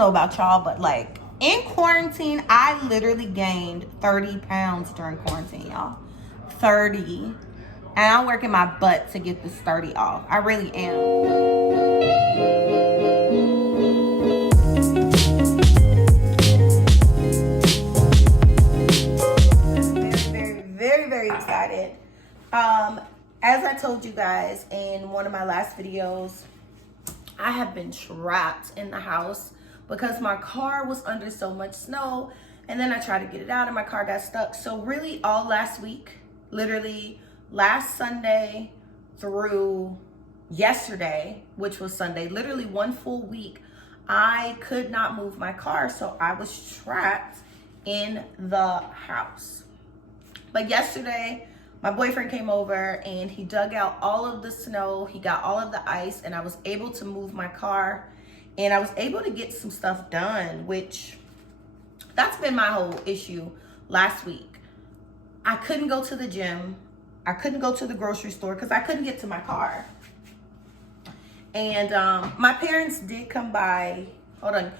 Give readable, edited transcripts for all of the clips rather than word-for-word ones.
know about y'all, but like in quarantine, I literally gained 30 pounds during quarantine, y'all. 30. And I'm working my butt to get this 30 off. I really am. Very excited. As I told you guys in one of my last videos, I have been trapped in the house because my car was under so much snow, and then I tried to get it out and my car got stuck. So really all last week, literally last Sunday through yesterday, which was Sunday, literally one full week, I could not move my car. So I was trapped in the house. But yesterday, my boyfriend came over and he dug out all of the snow. He got all of the ice, and I was able to move my car, and I was able to get some stuff done, which that's been my whole issue last week. I couldn't go to the gym. I couldn't go to the grocery store because I couldn't get to my car. And my parents did come by. Hold on,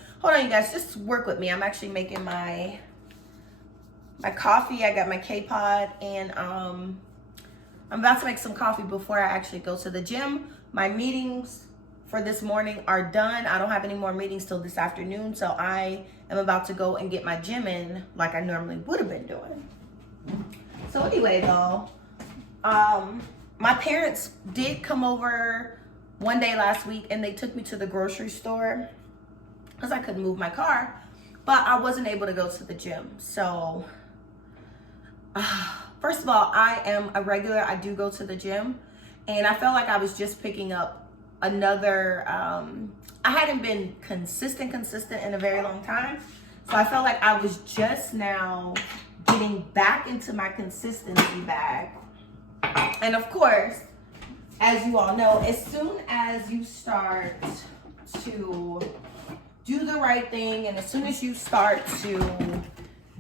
you guys, just work with me. I'm actually making my coffee. I got my K-Pod, and I'm about to make some coffee before I actually go to the gym. My meetings for this morning are done. I don't have any more meetings till this afternoon, so I am about to go and get my gym in like I normally would have been doing. So anyway, though, my parents did come over one day last week, and they took me to the grocery store because I couldn't move my car, but I wasn't able to go to the gym. So first of all, I am a regular. I do go to the gym, and I felt like I was just picking up another, I hadn't been consistent in a very long time. So I felt like I was just now getting back into my consistency bag. And of course, as you all know, as soon as you start to do the right thing, and as soon as you start to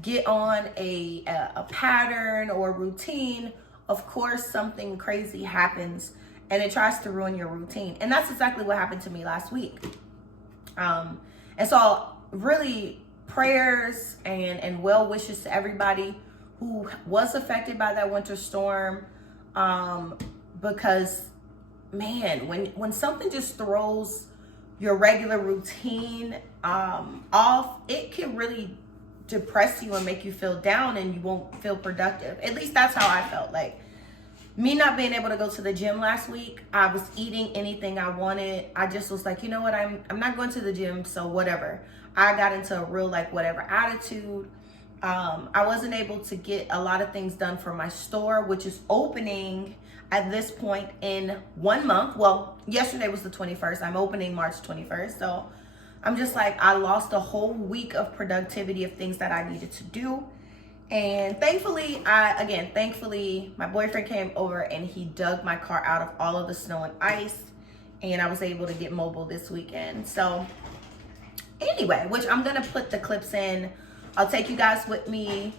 get on a pattern or routine, of course something crazy happens and it tries to ruin your routine. And that's exactly what happened to me last week. And so really prayers and well wishes to everybody who was affected by that winter storm, because man, when something just throws your regular routine off, it can really depress you and make you feel down, and you won't feel productive. At least that's how I felt. Like, me not being able to go to the gym last week, I was eating anything I wanted. I just was like, you know what, I'm not going to the gym, so whatever. I got into a real like whatever attitude. I wasn't able to get a lot of things done for my store, which is opening at this point in 1 month. Well, yesterday was the 21st. I'm opening March 21st. So I'm just like, I lost a whole week of productivity of things that I needed to do. And thankfully, my boyfriend came over and he dug my car out of all of the snow and ice, and I was able to get mobile this weekend. So anyway, which I'm gonna put the clips in. I'll take you guys with me.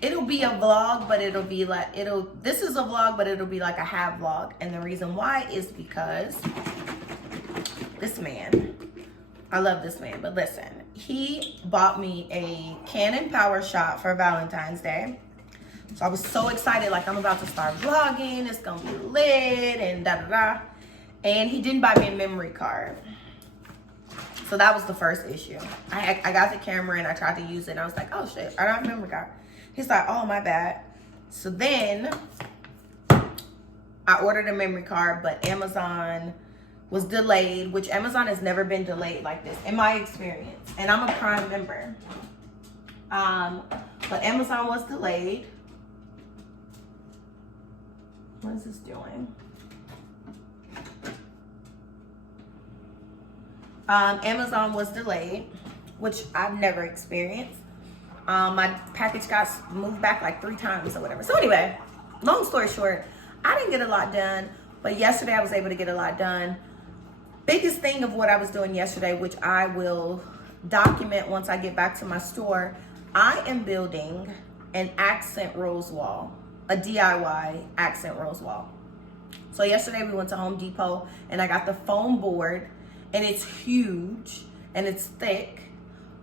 It'll be a vlog, but this is a vlog, but it'll be like a half vlog. And the reason why is because this man, I love this man, but listen, he bought me a Canon Power Shot for Valentine's Day. So I was so excited, like I'm about to start vlogging, it's gonna be lit and da-da-da. And he didn't buy me a memory card. So that was the first issue. I got the camera and I tried to use it, and I was like, oh shit, I don't have a memory card. He's like, oh, my bad. So then I ordered a memory card, but Amazon was delayed, which Amazon has never been delayed like this in my experience. And I'm a Prime member. But Amazon was delayed. What is this doing? Amazon was delayed, which I've never experienced. My package got moved back like 3 times or whatever. So anyway, long story short, I didn't get a lot done, but yesterday I was able to get a lot done. Biggest thing of what I was doing yesterday, which I will document once I get back to my store, I am building an accent rose wall, a DIY accent rose wall. So yesterday we went to Home Depot and I got the foam board, and it's huge. and it's thick.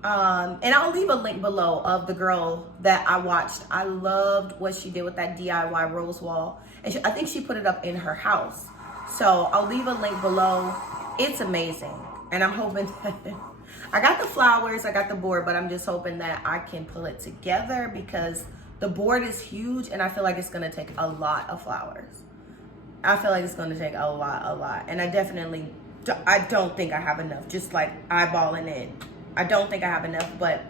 And I'll leave a link below of the girl that I watched. I loved what she did with that DIY rose wall. And I think she put it up in her house. So I'll leave a link below. It's amazing. And I'm hoping that I got the flowers, I got the board, but I'm just hoping that I can pull it together because the board is huge and I feel like it's gonna take a lot of flowers. I feel like it's gonna take a lot. And I don't think I have enough, just like eyeballing it. I don't think I have enough, but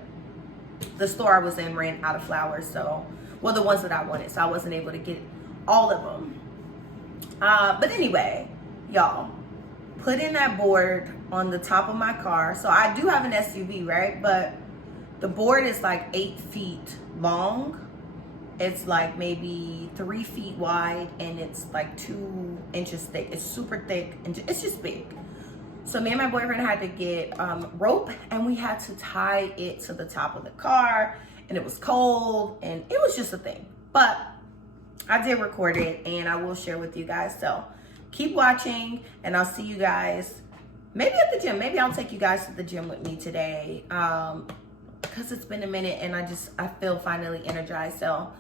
the store I was in ran out of flowers. So, well, the ones that I wanted. So I wasn't able to get all of them. But anyway, y'all, putting that board on the top of my car. So I do have an SUV, right? But the board is like 8 feet long. It's like maybe 3 feet wide and it's like 2 inches thick. It's super thick and it's just big. So me and my boyfriend had to get rope and we had to tie it to the top of the car, and it was cold and it was just a thing. But I did record it and I will share with you guys. So keep watching and I'll see you guys maybe at the gym. Maybe I'll take you guys to the gym with me today because it's been a minute and I feel finally energized. So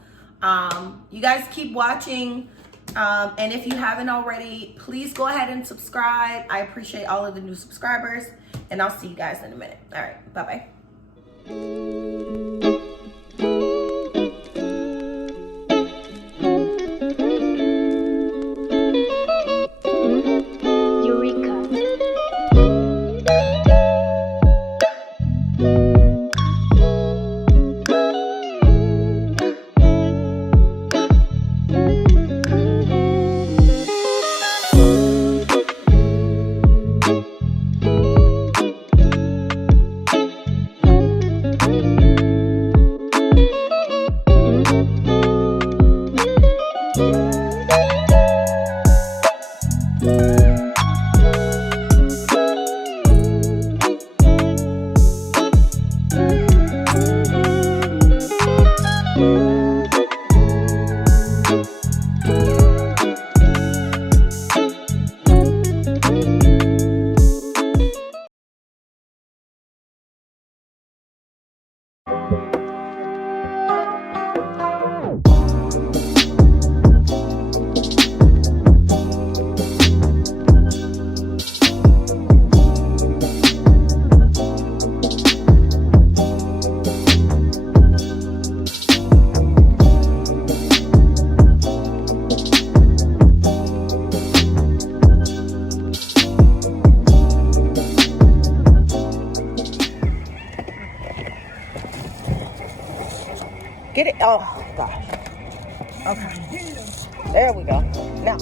you guys keep watching. And if you haven't already, please go ahead and subscribe. I appreciate all of the new subscribers, and I'll see you guys in a minute. All right, bye-bye. Get it. Oh, gosh. Okay. There we go. Now.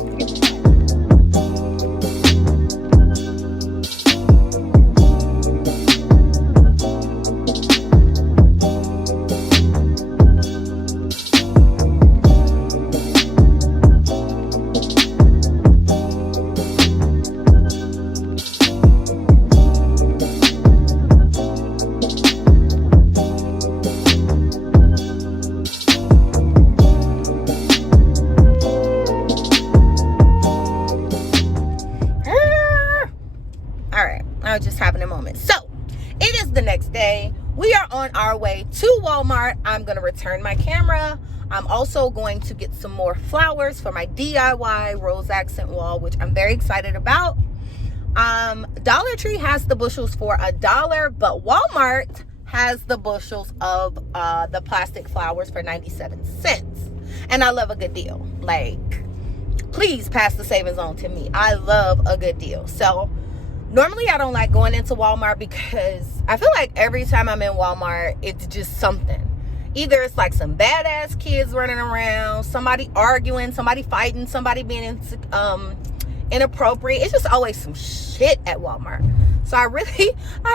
I was just having a moment. So it is the next day. We are on our way to Walmart. I'm going to return my camera. I'm also going to get some more flowers for my DIY rose accent wall, which I'm very excited about. Dollar Tree has the bushels for $1, but Walmart has the bushels of the plastic flowers for 97 cents. And I love a good deal. Like, please pass the savings on to me. I love a good deal. So normally I don't like going into Walmart because I feel like every time I'm in Walmart, it's just something. Either it's like some badass kids running around, somebody arguing, somebody fighting, somebody being inappropriate. It's just always some shit at Walmart. So I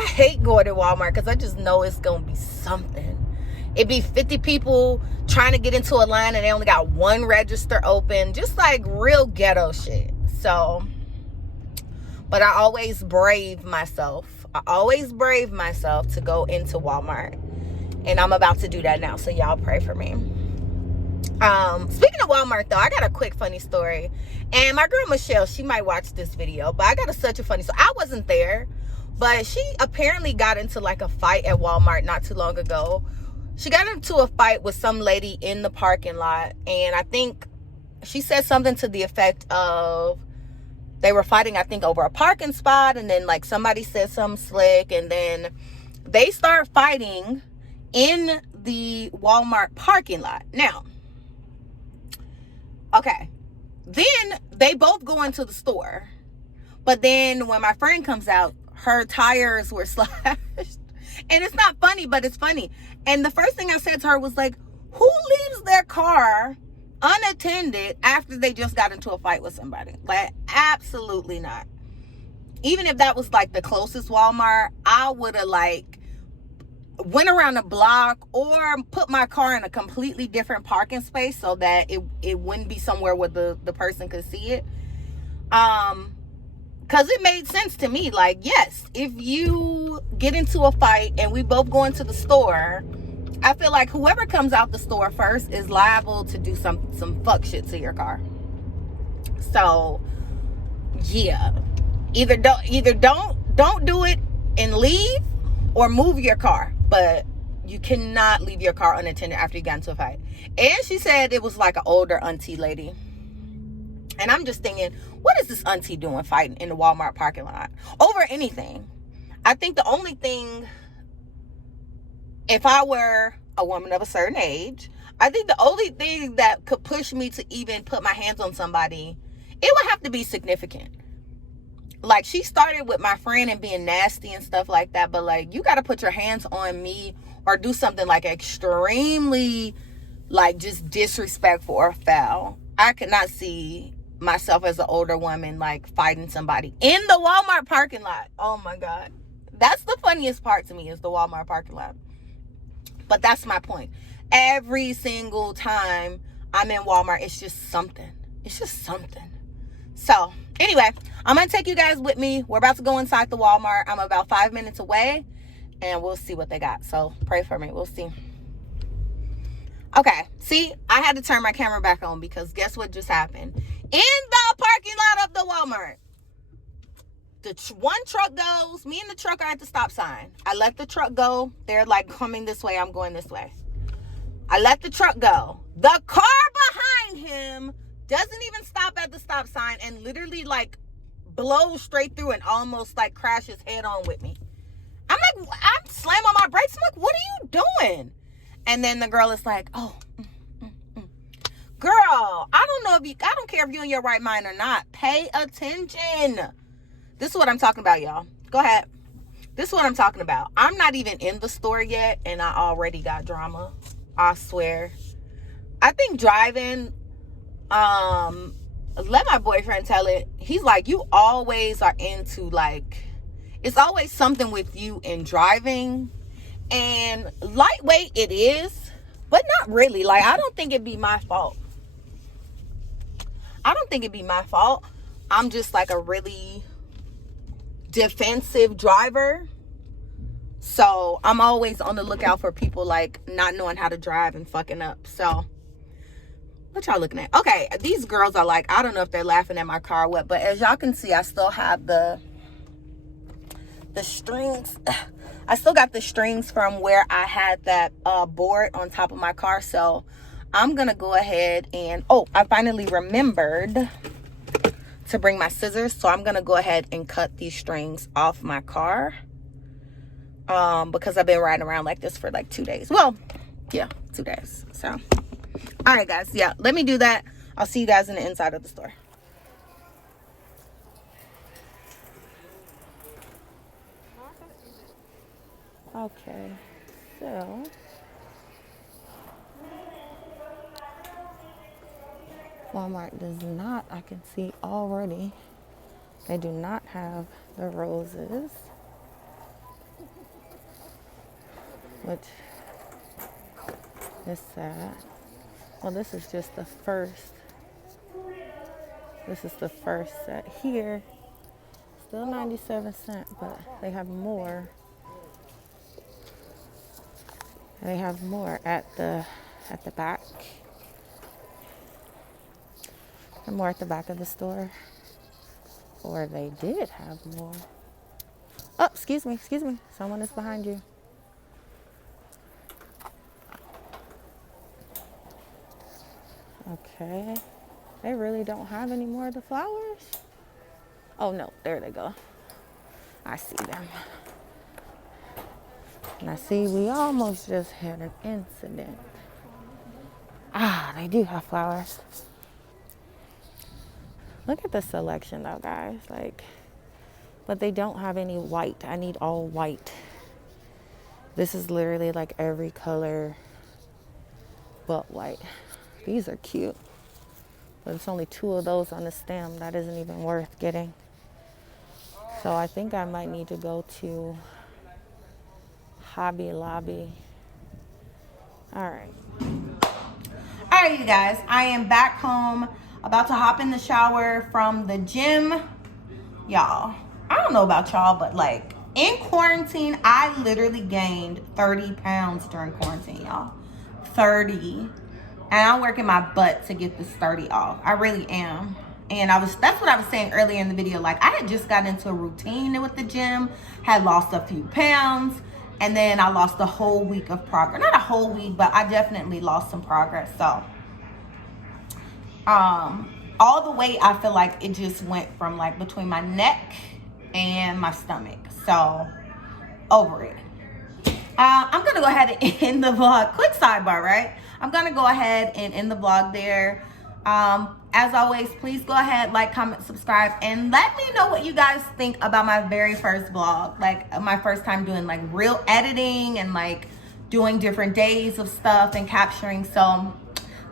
hate going to Walmart because I just know it's going to be something. It'd be 50 people trying to get into a line and they only got one register open. Just like real ghetto shit. So, but I always brave myself. to go into Walmart. And I'm about to do that now. So y'all pray for me. Speaking of Walmart, though, I got a quick funny story. And my girl Michelle, she might watch this video. But I got such a funny story. I wasn't there But she apparently got into like a fight at Walmart not too long ago. She got into a fight with some lady in the parking lot, and I think she said something to the effect of they were fighting, I think, over a parking spot, and then like somebody said something slick, and then they start fighting in the Walmart parking lot. Now, okay, then they both go into the store, but then when my friend comes out, her tires were slashed. And it's not funny, but it's funny. And the first thing I said to her was like, who leaves their car unattended after they just got into a fight with somebody? Like, absolutely not. Even if that was like the closest Walmart, I would have like went around the block or put my car in a completely different parking space so that it wouldn't be somewhere where the person could see it. Because it made sense to me. Like, yes, if you get into a fight and we both go into the store, I feel like whoever comes out the store first is liable to do some fuck shit to your car. So, yeah. Either don't do it and leave, or move your car. But you cannot leave your car unattended after you got into a fight. And she said it was like an older auntie lady. And I'm just thinking, what is this auntie doing fighting in the Walmart parking lot over anything? I think the only thing, if I were a woman of a certain age, I think the only thing that could push me to even put my hands on somebody, it would have to be significant. Like, she started with my friend and being nasty and stuff like that, but like, you got to put your hands on me or do something like extremely, like, just disrespectful or foul. I could not see myself as an older woman like fighting somebody in the Walmart parking lot. Oh my God. That's the funniest part to me, is the Walmart parking lot. But that's my point. Every single time I'm in Walmart, it's just something. It's just something. So anyway, I'm going to take you guys with me. We're about to go inside the Walmart. I'm about 5 minutes away, and we'll see what they got. So pray for me. We'll see. Okay. See, I had to turn my camera back on because guess what just happened? In the parking lot of the Walmart, one truck goes. Me and the truck are at the stop sign. I let the truck go. They're like coming this way. I'm going this way. I let the truck go. The car behind him doesn't even stop at the stop sign and literally like blows straight through and almost like crashes head on with me. I'm slamming on my brakes. I'm like, what are you doing? And then the girl is like, oh, girl, I don't care if you're in your right mind or not. Pay attention. This is what I'm talking about, y'all. Go ahead. This is what I'm talking about. I'm not even in the store yet, and I already got drama. I swear. I think driving, let my boyfriend tell it. He's like, you always are into like, it's always something with you in driving. And lightweight it is, but not really. Like, I don't think it'd be my fault. I don't think it'd be my fault. I'm just like a really defensive driver. So I'm always on the lookout for people like not knowing how to drive and fucking up. So what y'all looking at? Okay, these girls are like, I don't know if they're laughing at my car or what, but as y'all can see, I still have the strings. I still got the strings from where I had that board on top of my car. So I'm gonna go ahead and, I finally remembered to bring my scissors. So I'm gonna go ahead and cut these strings off my car, because I've been riding around like this for like 2 days. Well, yeah, 2 days. So all right, guys, yeah, let me do that. I'll see you guys in the inside of the store. Okay, so Walmart does not, I can see already, they do not have the roses, which is sad. Well, this is just the first. This is the first set here. Still 97 cents, but they have more. They have more at the back. And more at the back of the store. Or they did have more. Oh, excuse me, excuse me. Someone is behind you. Okay. They really don't have any more of the flowers? Oh no, there they go. I see them. Now see, we almost just had an incident. Ah, they do have flowers. Look at the selection though, guys. Like, but they don't have any white. I need all white. This is literally like every color but white. These are cute. But it's only 2 of those on the stem. That isn't even worth getting. So I think I might need to go to Hobby Lobby. All right. All right, you guys, I am back home, about to hop in the shower from the gym. Y'all, I don't know about y'all, but like in quarantine, I literally gained 30 pounds during quarantine, y'all. 30. And I'm working my butt to get this 30 off. I really am. And that's what I was saying earlier in the video. Like, I had just gotten into a routine with the gym, had lost a few pounds, and then I lost a whole week of progress. Not a whole week, but I definitely lost some progress. So, all the weight, I feel like it just went from like between my neck and my stomach. So, over it. I'm gonna go ahead and end the vlog. Quick sidebar, right? I'm gonna go ahead and end the vlog there. As always, please go ahead, like, comment, subscribe, and let me know what you guys think about my very first vlog. Like, my first time doing like real editing and like doing different days of stuff and capturing. So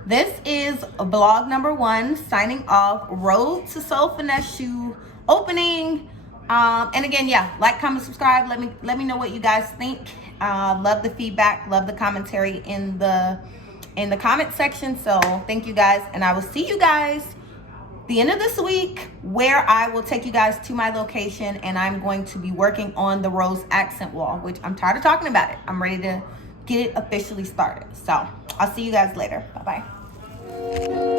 this is vlog number 1, signing off. Road to Sole Finesse Shoe opening. And again, yeah, like, comment, subscribe. Let me know what you guys think. Love the feedback, love the commentary in the comment section. So thank you guys, and I will see you guys the end of this week, where I will take you guys to my location, and I'm going to be working on the rose accent wall, which I'm tired of talking about it. I'm ready to get it officially started. So I'll see you guys later. Bye bye.